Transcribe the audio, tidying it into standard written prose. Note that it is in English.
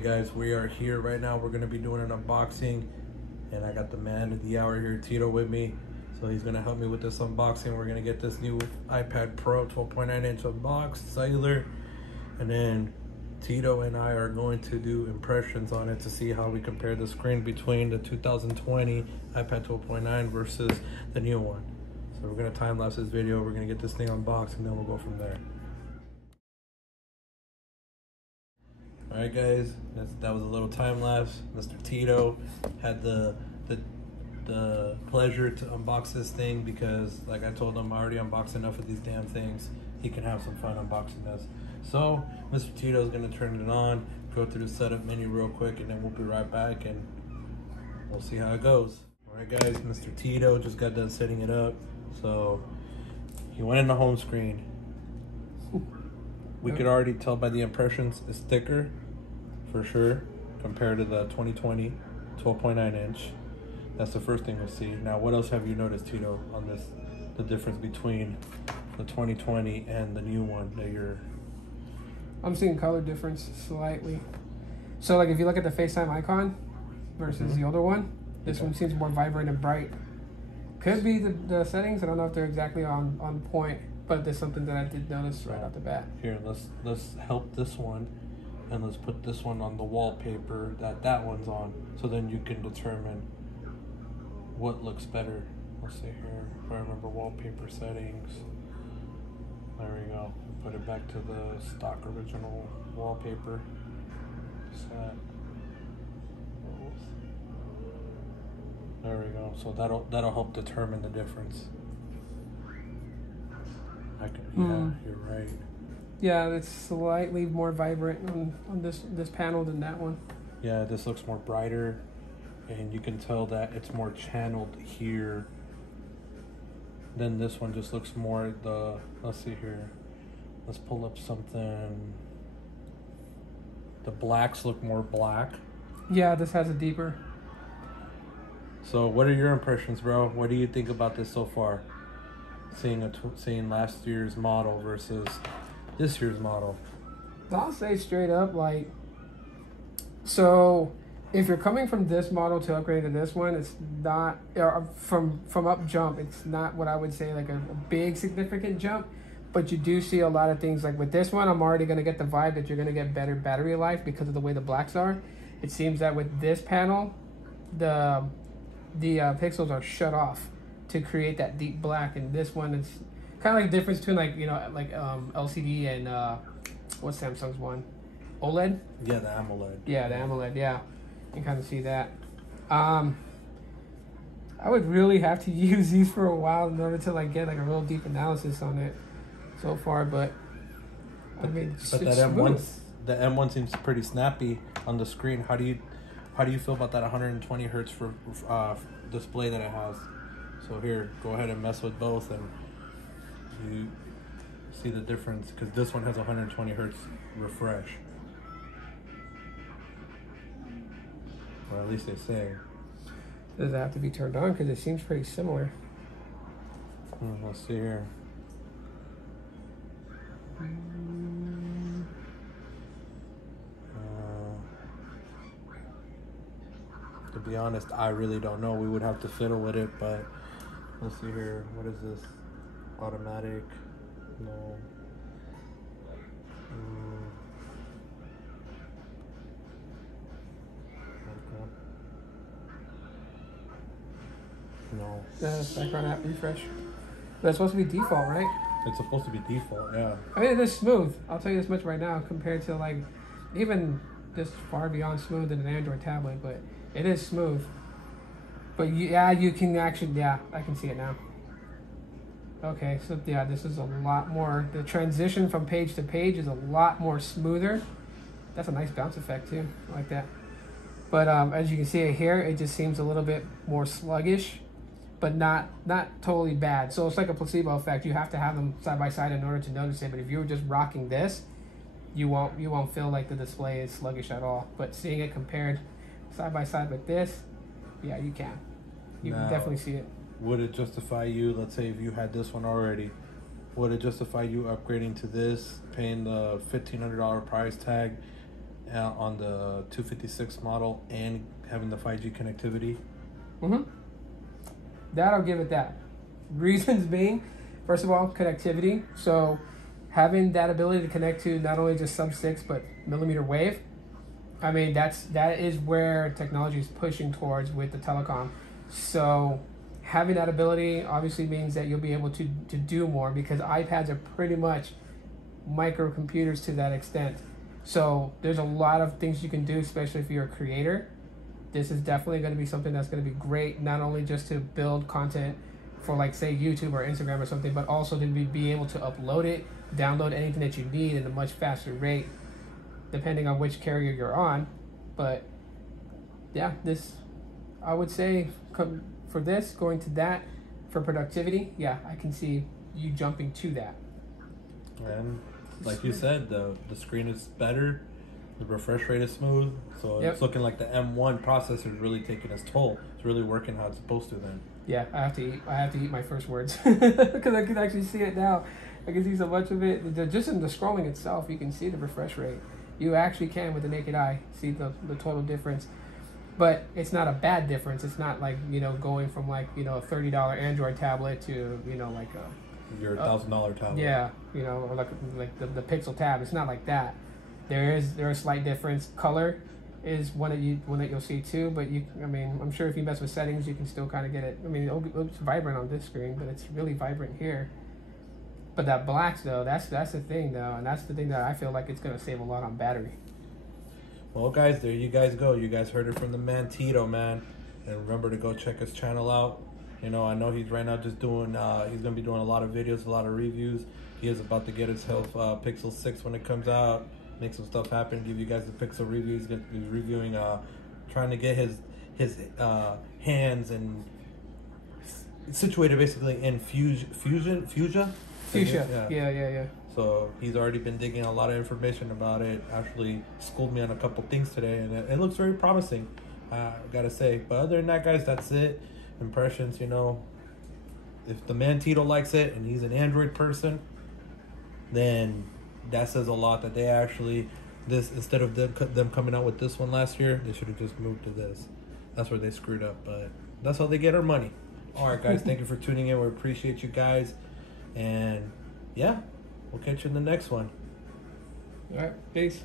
guys, we are here right now. We're going to be doing an unboxing, and I got the man of the hour here, Tito, with me. So he's going to help me with this unboxing. We're going to get this new iPad Pro 12.9 inch unboxed, cellular, and then Tito and I are going to do impressions on it to see how we compare the screen between the 2020 iPad 12.9 versus the new one. So we're going to time lapse this video. We're going to get this thing unboxed, and then we'll go from there. Alright guys, that was a little time lapse. Mr. Tito had the pleasure to unbox this thing because, like I told him, I already unboxed enough of these damn things. He can have some fun unboxing this. So Mr. Tito is going to turn it on, go through the setup menu real quick, and then we'll be right back and we'll see how it goes. Alright guys, Mr. Tito just got done setting it up. So he went in the home screen. We could already tell by the impressions it's thicker for sure compared to the 2020 12.9 inch. That's the first thing we'll see. Now, what else have you noticed, Tito, on this, the difference between the 2020 and the new one that you're... I'm seeing color difference slightly. So like if you look at the FaceTime icon versus the older one, this one seems more vibrant and bright. Could be the settings. I don't know if they're exactly on point, but there's something that I did notice right off the bat. Here, let's help this one, and let's put this one on the wallpaper that one's on, so then you can determine what looks better. Let's see here, if I remember wallpaper settings. There we go. Put it back to the stock original wallpaper. Set. There we go. So that'll help determine the difference. Yeah, you're right. Yeah, it's slightly more vibrant on this panel than that one. Yeah, this looks more brighter, and you can tell that it's more channeled here. Then this one just looks more let's see here. Let's pull up something. The blacks look more black. Yeah, this has a deeper. So what are your impressions, bro? What do you think about this so far? Seeing last year's model versus this year's model. I'll say straight up, like, so if you're coming from this model to upgrade to this one, it's not, from up jump, it's not what I would say like a big significant jump, but you do see a lot of things. Like with this one, I'm already going to get the vibe that you're going to get better battery life because of the way the blacks are. It seems that with this panel, the pixels are shut off to create that deep black, and this one it's kind of like the difference between LCD and what's Samsung's one, OLED. Yeah, the AMOLED. Yeah, the AMOLED. Yeah, you can kind of see that. I would really have to use these for a while in order to like get like a real deep analysis on it so far, but I mean, but that M1 seems pretty snappy on the screen. How do you feel about that 120 hertz for display that it has? So here, go ahead and mess with both, and you see the difference, because this one has 120 hertz refresh. Or at least they say. Does it have to be turned on? Because it seems pretty similar. Let's see here. To be honest, I really don't know. We would have to fiddle with it, but let's see here. What is this? Automatic? No. No. Background app refresh. That's supposed to be default, right? It's supposed to be default, yeah. I mean, it is smooth. I'll tell you this much right now, compared to like even just far beyond smooth than an Android tablet, but it is smooth. But you can actually, I can see it now. Okay, so yeah, this is a lot more, the transition from page to page is a lot more smoother. That's a nice bounce effect too, I like that. But as you can see it here, it just seems a little bit more sluggish, but not totally bad. So it's like a placebo effect. You have to have them side by side in order to notice it. But if you were just rocking this, you won't feel like the display is sluggish at all. But seeing it compared side by side with this, yeah, you can. You can definitely see it. Would it justify you, let's say if you had this one already, would it justify you upgrading to this, paying the $1,500 price tag, on the 256 model and having the 5G connectivity. Mm-hmm. That I'll give it that. Reasons being, first of all, connectivity. So having that ability to connect to not only just sub-6 but millimeter wave. I mean, that is where technology is pushing towards with the telecom. So having that ability obviously means that you'll be able to do more, because iPads are pretty much microcomputers to that extent. So there's a lot of things you can do, especially if you're a creator. This is definitely going to be something that's going to be great, not only just to build content for, like, say, YouTube or Instagram or something, but also to be able to upload it, download anything that you need at a much faster rate, depending on which carrier you're on. But yeah, this, I would say, for this, going to that, for productivity, yeah, I can see you jumping to that. And like you said, the screen is better, the refresh rate is smooth, so Yep. It's looking like the M1 processor is really taking its toll. It's really working how it's supposed to then. Yeah, I have to eat my first words because I can actually see it now. I can see so much of it. Just in the scrolling itself, you can see the refresh rate. You actually can, with the naked eye, see the total difference. But it's not a bad difference. It's not like, going from, like, a $30 Android tablet to, like a... Your $1,000 tablet. Yeah, or like the Pixel Tab. It's not like that. There is a slight difference. Color is one that you'll see too, but I'm sure if you mess with settings, you can still kind of get it. I mean, it's vibrant on this screen, but it's really vibrant here. But that blacks, though, that's the thing, though, and that's the thing that I feel like it's gonna save a lot on battery. Well, guys, there you guys go. You guys heard it from the man, Tito, man. And remember to go check his channel out. I know he's right now just doing, he's going to be doing a lot of videos, a lot of reviews. He is about to get his Pixel 6 when it comes out. Make some stuff happen, give you guys the Pixel review. He's reviewing, trying to get his hands and situated basically in Fuchsia. Yeah. So he's already been digging a lot of information about it. Actually schooled me on a couple things today, and it looks very promising, I gotta say. But other than that, guys, that's it. Impressions, if the man Tito likes it and he's an Android person, then that says a lot. That they actually, this, instead of them coming out with this one last year, they should have just moved to this. That's where they screwed up, but that's how they get our money. All right, guys, thank you for tuning in. We appreciate you guys, and yeah, we'll catch you in the next one. All right, peace.